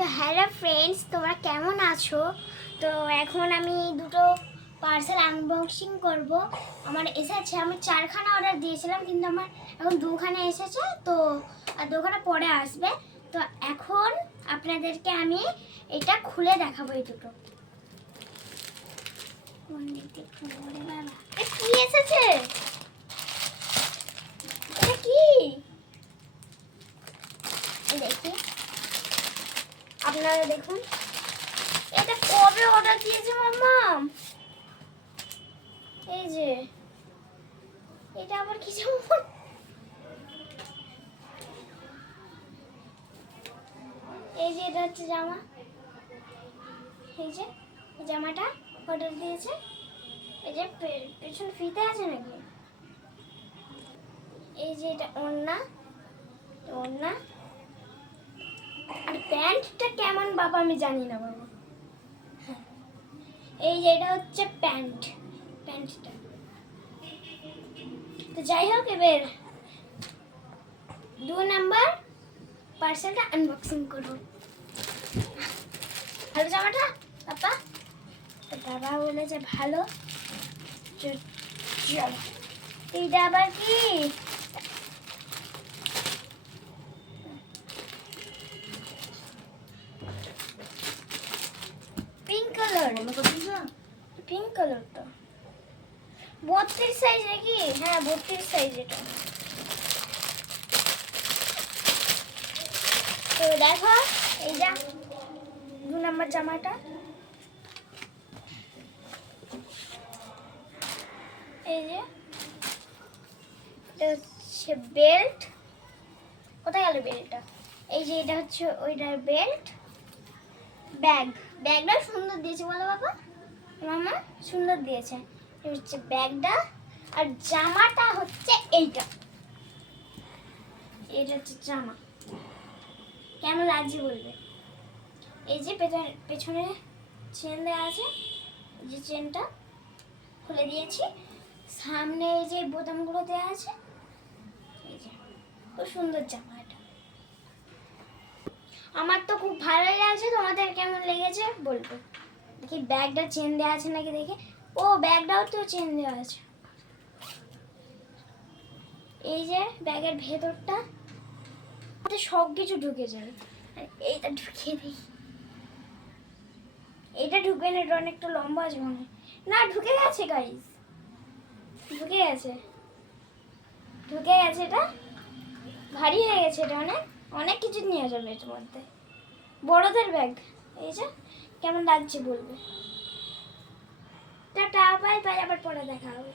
তো hello friends, তোমরা কেমন আছো? তো এখন আমি দুটো পার্সেল আনবক্সিং করব। আমার এসেছে, আমি 4খানা অর্ডার দিয়েছিলাম, কিন্তু আমার এখন 2খানা এসেছে। তো আর 2খানা পরে আসবে। তো এখন আপনাদেরকে আমি এটা খুলে দেখাবো। এই দুটো কোন দিক দিয়ে খুলবো রে বাবা? কি এসেছে? এটা কি দেখি, আপনারা দেখুন। এটা কবে অর্ডার দিয়েছে মাম্মা? এই যে এটা আবার কি জামা? এই যে এটা হচ্ছে জামা। এই যে জামাটা অর্ডার দিয়েছে। এই যে পেছন ফিতে আছে নাকি? এই যে এটা ওড়না, ওড়না। আর প্যান্টটা কেমন বাবা আমি জানি না বাবা। এই যে এটা হচ্ছে প্যান্ট, প্যান্টটা। তো যাই হোক, এবার 2 নাম্বার পার্সেলটা আনবক্সিং করব। ভালো জামাটা পাপা? বাবা বলেছে ভালো। চল, এইটা আবার কি? Pink colour. পিঙ্ক কালারটা 32 সাইজ নাকি? হ্যাঁ 32 সাইজ এটা। তো দেখো, এই যা 2 নাম্বার জামাটা। এই যে এটা হচ্ছে বেল্ট। কোথায় গেল বেল্টটা? এই যে এটা হচ্ছে ওইটার বেল্ট। ব্যাগটা সুন্দর দিয়েছে বলো বাবা? মামা সুন্দর দিয়েছে। এটা হচ্ছে ব্যাগটা। আর জামাটা হচ্ছে এইটা। এটা হচ্ছে জামা। কেমন লাগছে বলবে? এই যে পেছনে চেন দেওয়া আছে, এই যে চেনটা খুলে দিয়েছি। সামনে এই যে বোতামগুলো দেওয়া আছে। এই যে খুব সুন্দর জামা এটা। আমার তো খুব ভালোই লাগছে। তোমাদের কেমন লেগেছে বলবে। দেখি ব্যাগটা চেন দেওয়া আছে নাকি দেখে। ও ব্যাগটাও তো চেন দেওয়া আছে। এই যে ব্যাগের ভেতরটা সব কিছু ঢুকে যাবে। এইটা ঢুকিয়ে দিই। এইটা ঢুকে না, এটা অনেকটা লম্বা আছে মনে হয়। না ঢুকে গেছে গাইস, ঢুকে গেছে, ঢুকে গেছে। এটা ভারী হয়ে গেছে। এটা অনেক অনেক কিছু নিয়ে যাবে এর মধ্যে। বড়দের ব্যাগ। এই যে কেমন লাগছে বলবে। টাটা, বাই বাই, আবার পরে দেখা হবে।